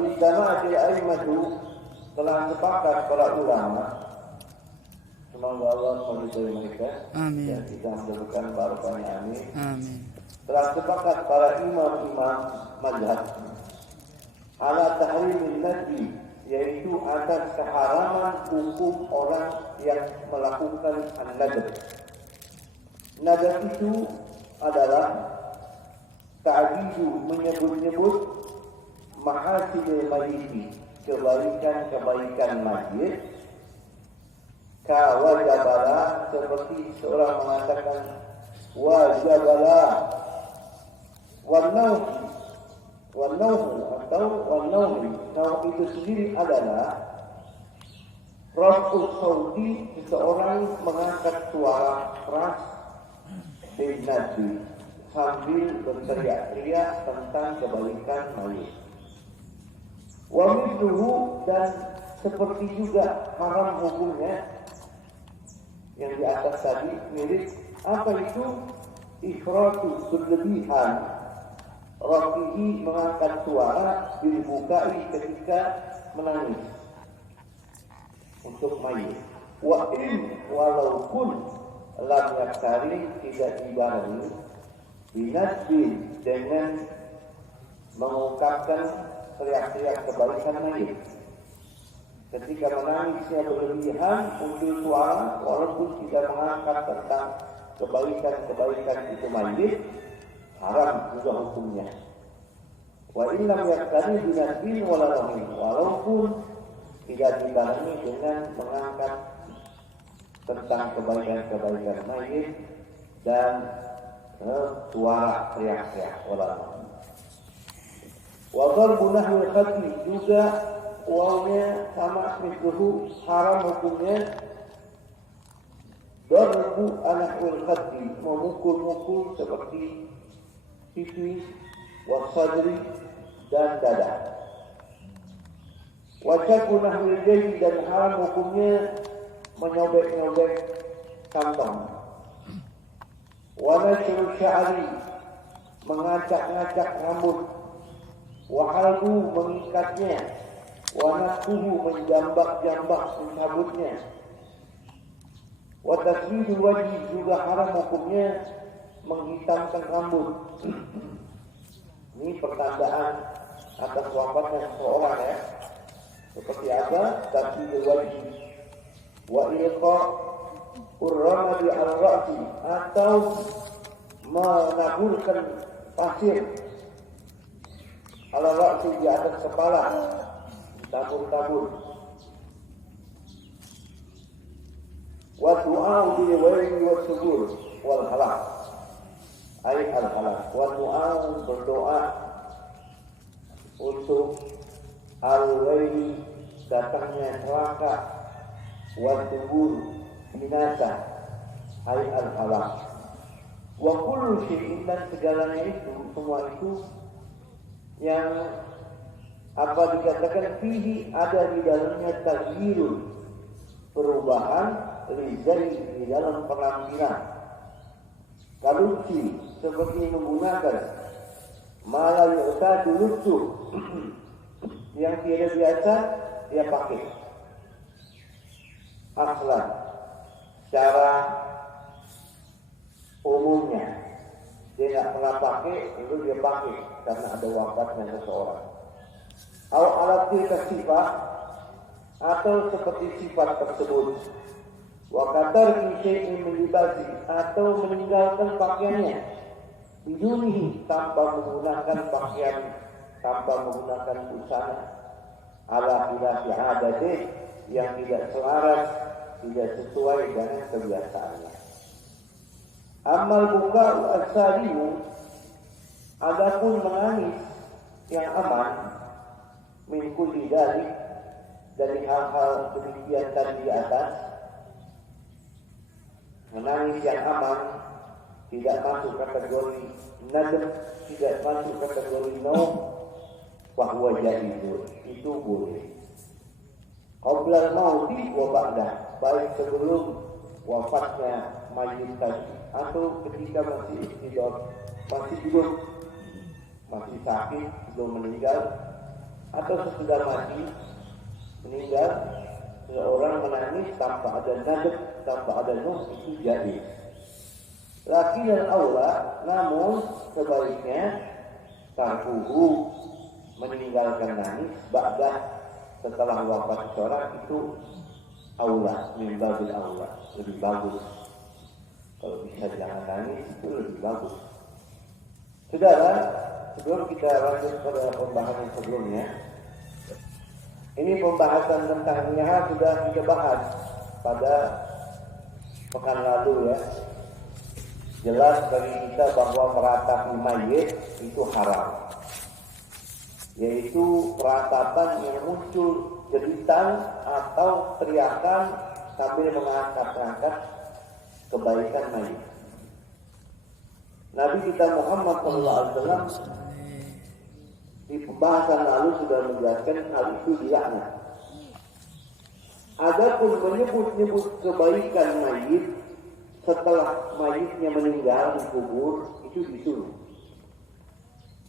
Qad ijtama'atil a'immatu, telah sepakat para ulama, semoga Allah meridhai mereka. Amin. Dan kita mendapatkan barokahnya, amin. Amin. Telah sepakat para imam-imam mazhab ala tahrimin nadbi, yaitu atas keharaman hukum orang yang melakukan an-nadb. Nadb itu adalah ta'jizu, menyebut-nyebut mahasil mayyit, kebaikan-kebaikan mayit. Ka wajabala, seperti seorang mengatakan wajabala, wanauh atau wanauh. Nauh itu sendiri adalah raf'us sauti, seseorang mengangkat suara keras bin nadbi, sambil berteriak-teriak tentang kebaikan mayit. Wa mithluhu, dan seperti juga haram hukumnya yang di atas tadi, mirip. Apa itu? Ifratu, berlebihan, rafihi, mengangkat suara, bil bukai, ketika menangis untuk mayit. Wa in, walaupun lam yaktari, tidak dibarengi binasbin, dengan mengungkapkan teriak-teriak kebaikan mayit. Ketika menangisnya berlebihan, muncul suara, walaupun tidak mengangkat tentang kebaikan-kebaikan itu mayit, haram juga hukumnya. Wa illam yaqtadi binasbin wala rahim, walaupun tidak dibarengi dengan mengangkat tentang kebaikan-kebaikan mayit dan suara teriak-teriak wala rahim. Wa darbu nahwi khati, juga wawnya sama mithluhu, haram hukumnya. Darbu nahwi khati, memukul-mukul seperti pipi, wa sadri, dan dada. Wa caku nahwi jayy, dan haram hukumnya menyobek-nyobek kantong. Wa nashru sya'ri, mengacak-ngacak rambut. Wahalhu, mengikatnya. Wanasuhu, menjambak-jambak, mencabutnya. Wataswidu wajhi, juga haram hukumnya menghitamkan rambut. Ini pertandaan atas wafatnya seseorang, ya. Seperti apa? Taswidu wajhi. Wa ilqa urramadi al-ra'si, atau menaburkan pasir al-ra'si, di atas kepala, tabur-tabur. Wa du'a'u bil waili was subur wal halak, ayat al-halak. Wa du'a'u, berdoa untuk al-waili, datangnya celaka, wa subur, binasa, ayat al-halak. Wa kullu syai'in, dan segalanya itu, semua itu yang apa dikatakan fihi, ada di dalamnya taghyirun, perubahan, rizai, di dalam penampilan. Kaluci, seperti menggunakan malah yu'tadu lucu, yang tidak biasa dia pakai. Aslan, secara umumnya dia tidak pernah pakai, itu dia pakai karena ada wafatnya seseorang. Atau alat sifat, atau seperti sifat tersebut. Wa qatar syai'in min libasi, atau meninggalkan pakaiannya. Bidunihi, tanpa menggunakan pakaian, tanpa menggunakan busana. Ala khilafi adati, yang tidak selaras, tidak sesuai dengan kebiasaannya. Amal buka'u as-salimu, adapun menangis yang aman, min kulli dzalik, dari hal-hal demikian tadi di atas, menangis yang aman tidak masuk kategori nadab, tidak masuk kategori naum, bahwa jaizun, itu boleh. Qabla mauti wa ba'da, baik sebelum wafatnya mayit tadi atau ketika masih hidup, masih hidup, masih sakit, belum meninggal, atau sesudah mati meninggal seorang menangis tanpa ada nadab, tanpa ada nuh, itu jahil. Laki dan aula, namun sebaliknya tarkuhu, meninggalkan nangis ba'dah, setelah wafat seseorang, itu aula, min babil aula, lebih bagus. Kalau bisa jangan nangis itu lebih bagus. Saudara, sebelum kita lanjut pada pembahasan sebelumnya, ini pembahasan tentang nyaha sudah kita bahas pada pekan lalu ya. Jelas bagi kita bahwa meratapi mayit itu haram, yaitu peratapan yang muncul jeritan atau teriakan sambil mengangkat-angkat kebaikan mayit. Nabi kita Muhammad SAW di pembahasan lalu sudah menjelaskan hal itu dilaknat. Adapun menyebut-nyebut kebaikan mayit setelah mayitnya meninggal dikubur, itu disuruh.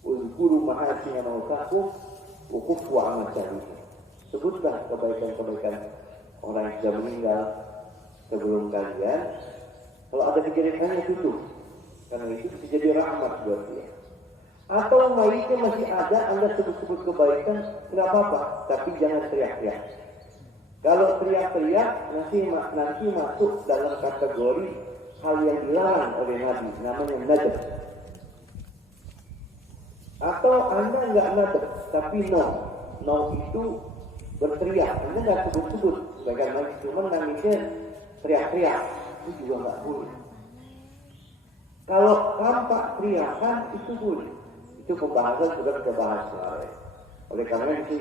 Uzkuru mahasina mautakum wukufu amal syahid. Sebutlah kebaikan-kebaikan orang yang sudah meninggal sebelum kalian. Kalau ada kejelekannya tutup, karena itu bisa jadi rahmat buat dia. Atau mayitnya masih ada, Anda sebut-sebut kebaikan, tidak apa-apa, tapi jangan teriak-teriak. Kalau teriak-teriak nanti masuk dalam kategori hal yang dilarang oleh Nabi, namanya nadab. Atau Anda nggak nadab, tapi no itu berteriak, Anda nggak sebut-sebut, bagaimana cuma nangisnya teriak-teriak, itu juga nggak boleh. Kalau tampak teriakan itu boleh. Itu pembahasan sudah kita bahas kemarin. Oleh karena itu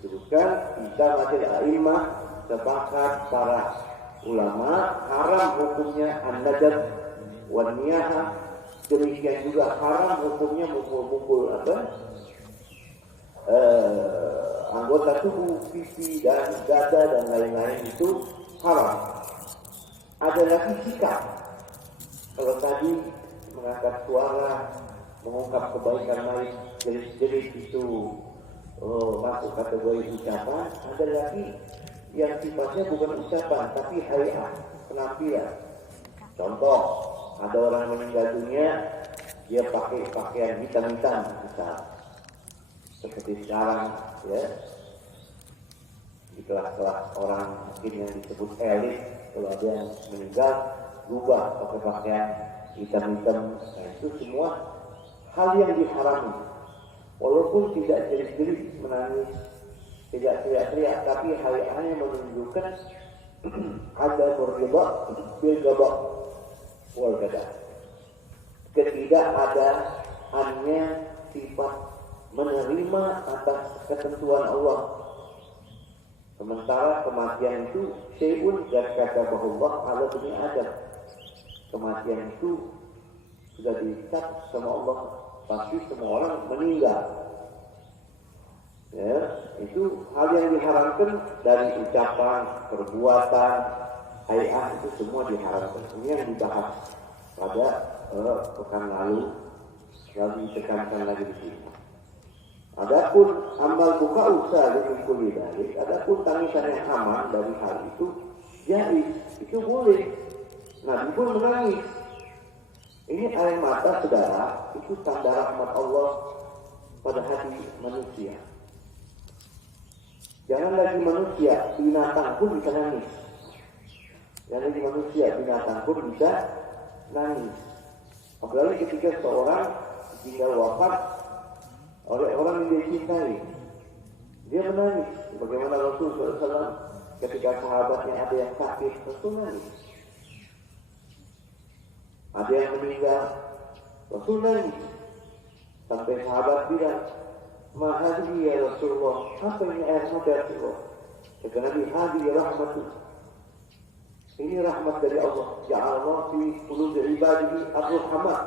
disebutkan kita masih a'immah sepakat para ulama haram hukumnya an-nadab wan niyahah, demikian juga haram hukumnya mukul-mukul anggota tubuh, pipi dan dada dan lain-lain, itu haram. Ada lagi sikap. Kalau tadi mengangkat suara, mengungkap kebaikan lain, jerit-jerit itu masuk kategori ucapan. Ada lagi yang sifatnya bukan ucapan, tapi hayat, penampilan. Contoh, ada orang meninggal dunia, dia pakai pakaian hitam-hitam, misal seperti sekarang, ya, di kelas-kelas orang mungkin yang disebut elit, kalau ada yang meninggal, rubah pakai pakaian hitam-hitam. Nah, itu semua hal yang diharami. Walaupun tidak jerit-jerit menangis, tidak teriak-teriak, tapi hal-halnya menunjukkan ada murridah bil gaba wal gada. Ketidakadaannya sifat menerima atas ketentuan Allah. Sementara kematian itu syai'un dan kata bahwa Allah bani Adam. Kematian itu sudah dicap sama Allah, pasti semua orang meninggal. Ya, itu hal yang diharamkan dari ucapan, perbuatan, hayat, itu semua diharamkan. Ini yang dibahas pada pekan lalu, lalu ditekankan lagi di sini. Adapun amal buka usaha dengan kulidalik, adapun tangisan yang aman dari hal itu, jaiz, itu boleh. Nabi pun menangis. Ini air mata, saudara, itu tanda rahmat Allah pada hati manusia. Jangan lagi manusia, binatang pun bisa nangis. Jangan lagi manusia, binatang pun bisa nangis. Apalagi ketika seorang tinggal wafat oleh orang yang dia cintai, dia menangis. Bagaimana Rasulullah SAW ketika sahabatnya ada yang sakit, Rasul nangis. Ada yang meninggal, Rasul nangis. Sampai sahabat bilang, "Mahadi ya Rasulullah, apa ini air mata ya Rasulullah?" Kata Nabi, "Hadi ya rahmatu." Ini rahmat dari Allah. Ya Allah fi qulubi ibadihi ar-rahmah.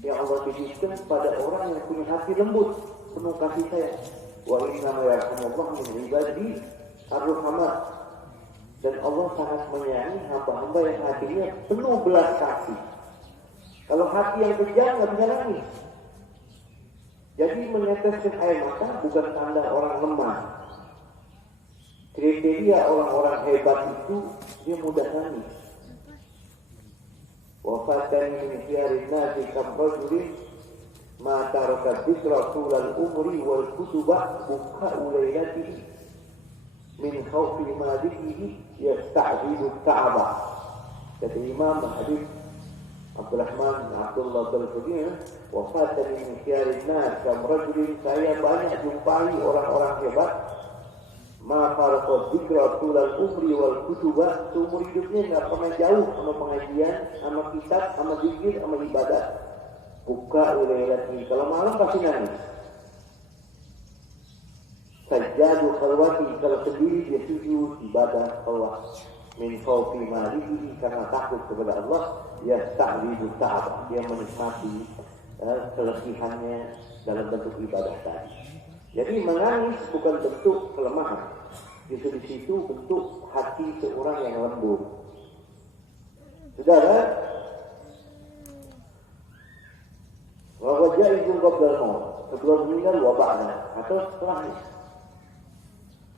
Ya Allah berikan pada orang yang punya hati lembut, penuh kasih sayang. Wa inna ma yarhamullahu min ibadihi ar-rahmah. Dan Allah sangat menyayangi hamba-hamba yang hatinya penuh belas kasih. Kalau hati yang kejam nggak bisa nangis. Jadi Jadi meneteskan air mata bukan tanda orang lemah. Kriteria orang-orang hebat itu dia mudah nangis. Wafatan min khiyarin nasi kam rajulin ma taraka dzikra tulal umri wal kutuba buka ulailatihi min khawfi madihi yasta'jilu ta'aba. Kata Imam Hadis Abdurrahman Abdullah Al-Qudin, wafatan min khiyarin nasi kam rajulin, saya banyak jumpai orang-orang hebat ma farqa dzikra tulal umri wal kutuba, seumur hidupnya enggak pernah jauh sama pengajian, sama kitab, sama zikir, sama ibadah. Buka ulailati, kalau malam pasti nangis. Sajadu khalwati, kalau sendiri dia sujud ibadah Allah. Min khawfi malihi, karena takut kepada Allah. Ya ta'libu ta'ab, dia menikmati keletihannya dalam bentuk ibadah tadi. Jadi menangis bukan bentuk kelemahan. Justru di situ bentuk hati seorang yang lembut. Saudara, bahwa jaizun qabla al-maut, sebelum meninggal wa ba'da, atau setelahnya.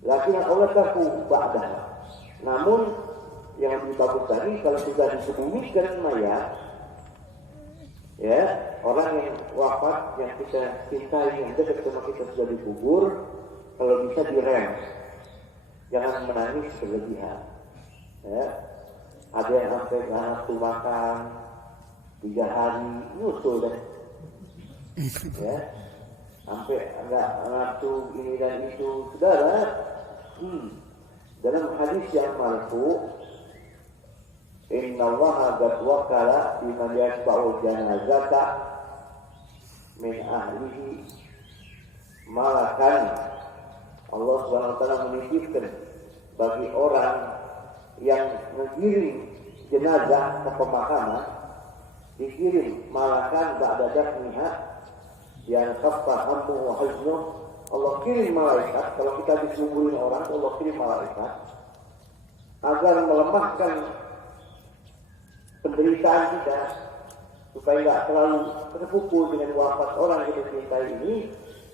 Lakin Allah tahu ba'da. Namun yang lebih bagus tadi, kalau sudah dikebumikan mayat, ya, orang yang wafat yang kita cintai, yang dekat sama kita sudah dikubur, kalau bisa direm, jangan menangis berlebihan. Ya, ada yang sampai nafsu makan 3 hari nyusul deh, ya, sampai enggak nafsu ini dan itu. Saudara, dalam hadis yang marfu, Inna Allah qad wakala biman yasba'u janazata min ahlihi malakan. Allah SWT menitipkan bagi orang yang mengiring jenazah ke pemakaman, dikirim malakan ba'da dafniha yang kaffa hammu wa huznuh. Allah kirim malaikat, kalau kita dikuburin orang, Allah kirim malaikat agar melemahkan penderitaan kita, supaya tidak terlalu terpukul dengan wafat orang yang kita cintai ini.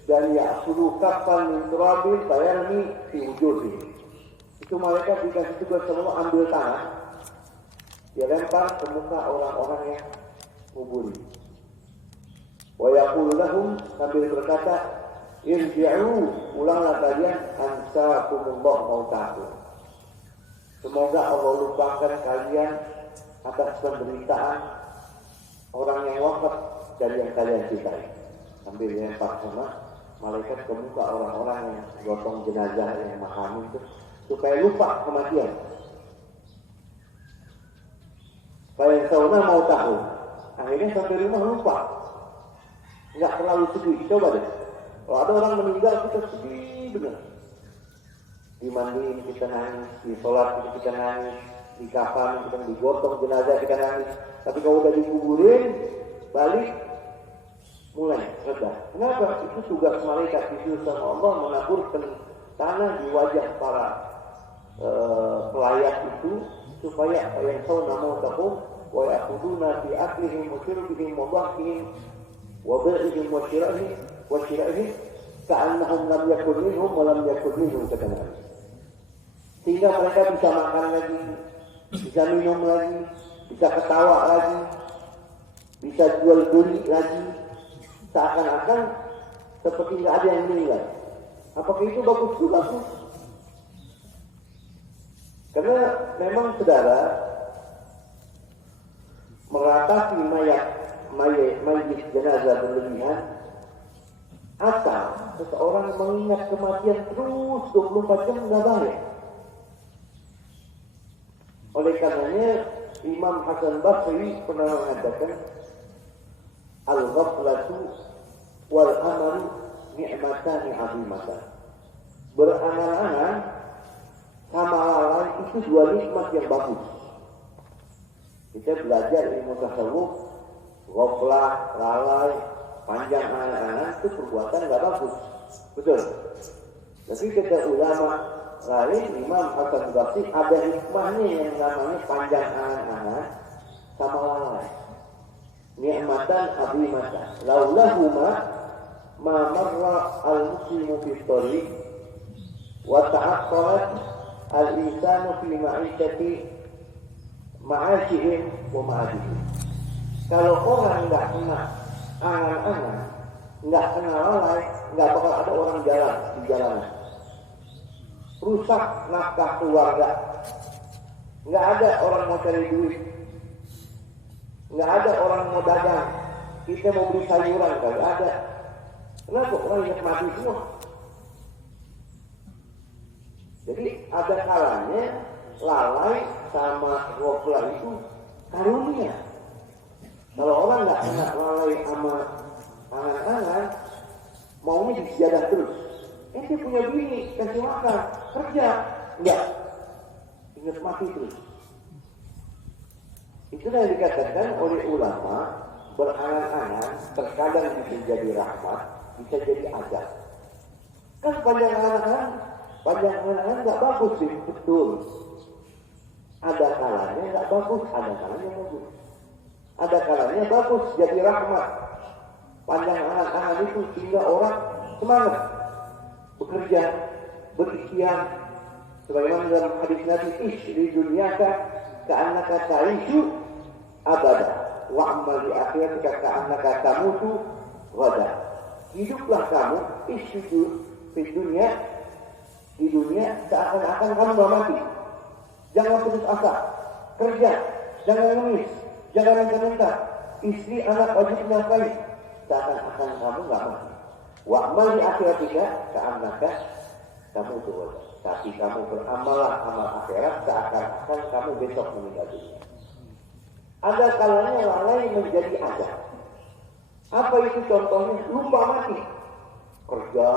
Dan ya'khudhu kaffan min turabin fayarmi fi wujudihi. Itu malaikat dikasih tugas semua ambil tanah, dia lempar ke muka orang-orang yang kuburi. Wa yaqulu lahum, sambil berkata, irji'u, ulanglah kalian, ansaakumullah mautakum. Semoga Allah lupakan kalian atas penderitaan orang yang wafat dari yang kalian cintai. Sambil lempar sama malaikat ke muka orang-orang yang gotong jenazah yang makam itu, supaya lupa kematian. Supaya sauna mau tahu, akhirnya sampai rumah lupa, nggak terlalu sedih. Coba deh, kalau ada orang meninggal kita sedih benar. Dimandiin kita nangis, di sholat kita nangis, di kafan kita digotong jenazah kita nangis. Tapi kalau udah dikuburin, balik mulai reda. Kenapa? Itu tugas malaikat disuruh sama Allah menaburkan tanah di wajah para pelayat itu, supaya yang tahu namun tahu wa yaquduna fi aklihim wa shirbihim wa dhahihim wa bai'ihim wa shira'ihim ka'annahum lam yakun minhum wa lam yakun minhum, kata Nabi. Sehingga mereka bisa makan lagi, bisa minum lagi, bisa ketawa lagi, bisa jual beli lagi, seakan-akan seperti nggak ada yang meninggal. Apakah itu bagus? Itu bagus. Karena memang saudara, meratapi mayit jenazah berlebihan, asal seseorang mengingat kematian terus 24 jam nggak baik. Oleh karenanya Imam Hasan Basri pernah mengatakan, al-ghaflatu wal amalu ni'matani 'azimatan. Berangan-angan sama lalai itu 2 nikmat yang bagus. Kita belajar ilmu tasawuf, ghaflah, lalai, panjang angan-angan itu perbuatan nggak bagus, betul. Tapi kata ulama lain, Imam Hasan Basri, ada hikmahnya yang namanya panjang angan-angan sama lalai. Ni'matan azimatan laulahuma ma ma marra al-muslimu fi tariq wa ta'aqqalat al-insanu fi ma'ashihim wa ma'adihim. Kalau orang nggak kena angan-angan, nggak kena lalai, nggak bakal ada orang jalan di jalanan. Rusak nafkah keluarga, nggak ada orang mau cari duit, nggak ada orang mau dagang. Kita mau beli sayuran, nggak ada. Kenapa orang yang mati semua? Jadi ada kalanya lalai sama ghaflah itu karunia. Kalau orang nggak kena lalai sama angan-angan, maunya dijadah terus. Dia punya bini, kasih makan, kerja, enggak, ingat mati terus. Itulah yang dikatakan oleh ulama, berangan-angan terkadang bisa jadi rahmat, bisa jadi azab. Kan panjang angan-angan nggak bagus sih, betul. Ada kalanya nggak bagus, ada kalanya bagus. Ada kalanya bagus jadi rahmat. Panjang angan-angan itu sehingga orang semangat bekerja, berikhtiar. Sebagaimana dalam hadis Nabi, "Ishri dunyaka ka'annaka ta'ishu abada, wa'amal di akhiratika ka'annaka tamutu ghada." Hiduplah kamu di dunia seakan-akan kamu gak mati. Jangan putus asa, kerja, jangan ngemis, jangan minta-minta. Istri, anak wajib nafkahi, seakan-akan kamu gak mati. Wa'amal di akhiratika ka'annaka tamutu ghada. Tapi kamu beramallah amal akhirat seakan-akan kamu besok meninggal dunia. Ada kalanya lalai menjadi azab. Apa itu contohnya? Lupa mati. Kerja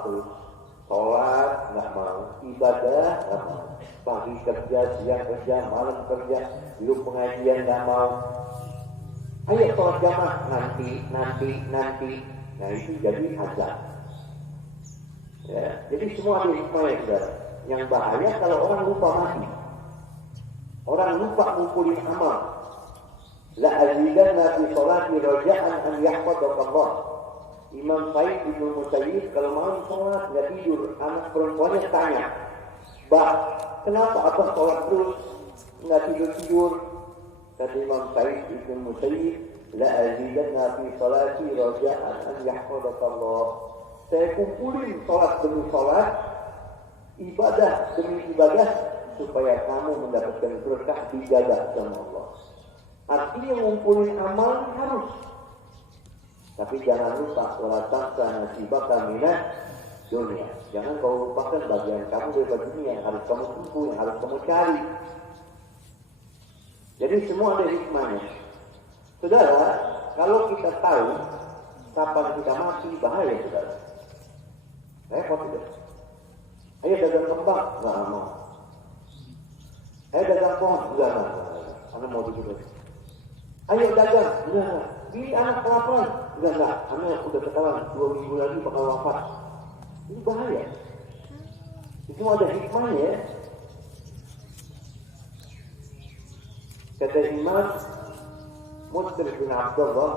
terus, sholat nggak mau, ibadah nggak mau. Pagi kerja, siang kerja, malam kerja, belum pengajian nggak mau. Ayo sholat jamaah nanti. Nah itu jadi azab. Ya, jadi semua ada hikmahnya, saudara. Yang bahaya kalau orang lupa mati. Orang lupa ngumpulin amal. La azidanna fi sholati raja'an an yahfadhakallah. Imam Said bin Musayyib kalau malam sholat nggak tidur, anak perempuannya tanya, "Bah, kenapa abah sholat terus nggak tidur?" Kata Imam Said bin Musayyib, "La azidanna fi sholati raja'an an yahfadhakallah." Saya kumpulin sholat demi sholat, ibadah demi ibadah, supaya kamu mendapatkan berkah dijaga sama Allah. Artinya ngumpulin amal harus. Tapi jangan lupa, wala tansa nasibaka minad dunia. Jangan kau lupakan bagian kamu dari dunia yang harus kamu kumpul, yang harus kamu cari. Jadi semua ada hikmahnya. Saudara, kalau kita tahu kapan kita mati, bahaya saudara. Repot tidak? Ayo dagang kembang, nggak mau. Ayo dagang pohon, nggak. Anak mau begitu. Ayo dagang, nggak. Ini anak kelaparan, nggak. Anak udah ketahuan 2 minggu lagi bakal wafat. Ini bahaya. Itu ada hikmahnya ya. Kata Imam Muslim bin Abdullah,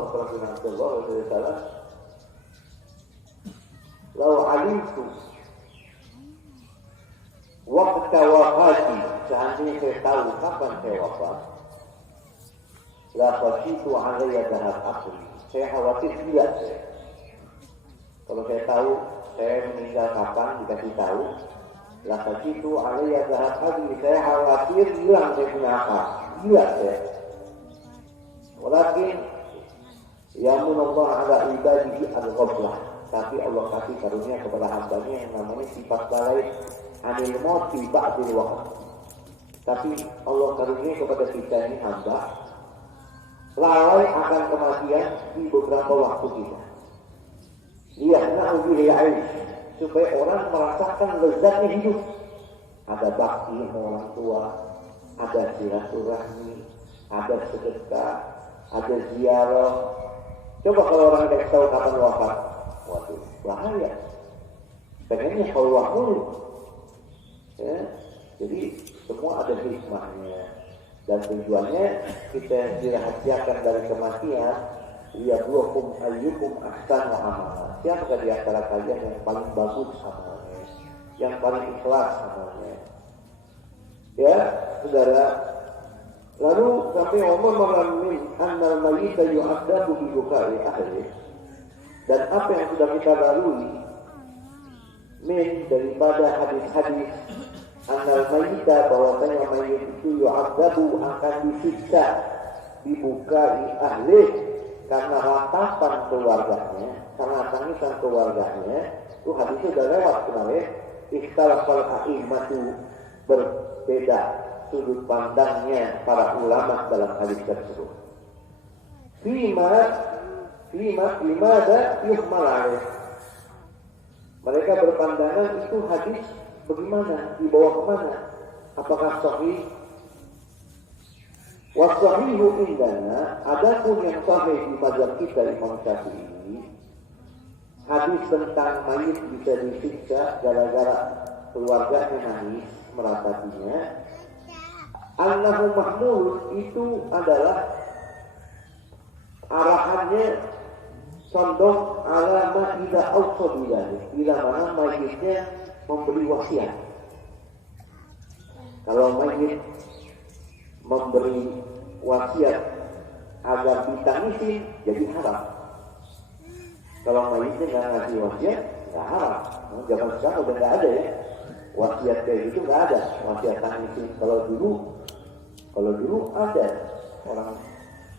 "Lau alimtu waqta wafati," seandainya saya tahu kapan saya wafat, "la khashitu 'alayya dhahab akhli." Saya khawatir gila saya. Kalau saya tahu saya meninggal kapan, dikasih tahu, "la khashitu 'alayya dhahab akhli." Saya khawatir hilang saya punya akal. Gila saya. Walakin yamunullah ala ibadihi al-ghaflah. Tapi Allah kasih karunia kepada hambanya yang namanya sifat lalai anil mauti ba'dil waqt. Tapi Allah karunia kepada kita ini hamba lalai akan kematian di beberapa waktu kita. Liya'na'u aish, supaya orang merasakan lezatnya hidup. Ada bakti sama orang tua, ada silaturahmi, ada sedekah, ada ziarah. Coba kalau orang tidak tahu kapan wafat, waduh, bahaya. Pengennya kalau dulu. Ya, jadi semua ada hikmahnya. Dan tujuannya kita dirahasiakan dari kematian liyabluwakum ayyukum ahsanu amala. Siapa di antara kalian yang paling bagus amalnya, yang paling ikhlas amalnya? Ya, saudara. Lalu sampai Umar mengamin annal mayyita yu'adzabu bi bukai ahli. Dan apa yang sudah kita lalui min daripada hadis-hadis annal mayyita, bahwasanya mayit itu yu'adzabu akan disiksa dibukai ahli karena ratapan keluarganya, karena tangisan keluarganya. Itu hadisnya sudah lewat kemarin. Ikhtalafal a'immatu, berbeda sudut pandangnya para ulama dalam hadis tersebut. Limada yuhmal alaih. Mereka berpandangan itu hadis bagaimana, dibawa kemana? Apakah sahih? Wasahihu indana, adapun yang sahih di mazhab kita Imam Syafi'i, hadis tentang mayit bisa disiksa gara-gara keluarganya nangis meratapinya. Annahu mahmul, itu adalah arahannya condong ala ida ausobilah, bila mana mayitnya memberi wasiat. Kalau mayit memberi wasiat agar ditangisi, jadi haram. Kalau mayitnya nggak ngasih wasiat, nggak haram. Zaman sekarang udah nggak ada ya wasiat kayak gitu, nggak ada wasiat tangisin. Kalau dulu ada orang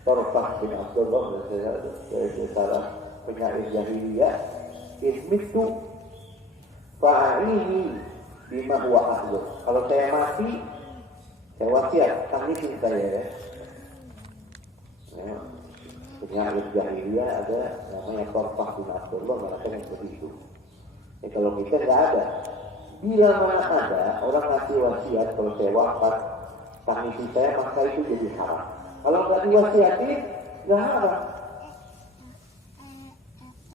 Torfah bin Abdullah, saya salah penyair jahiliyah, ismitu fa'ini bima huwa ahlu. Kalau saya mati, saya wasiat tangisin saya ya. Penyair jahiliyah ada namanya Torfah bin Abdullah, mengatakan begitu. Kalau kita nggak ada. Bila mana ada orang ngasih wasiat, kalau saya wafat tangisi saya, maka itu jadi haram. Kalau nggak diwasiatin, nggak haram.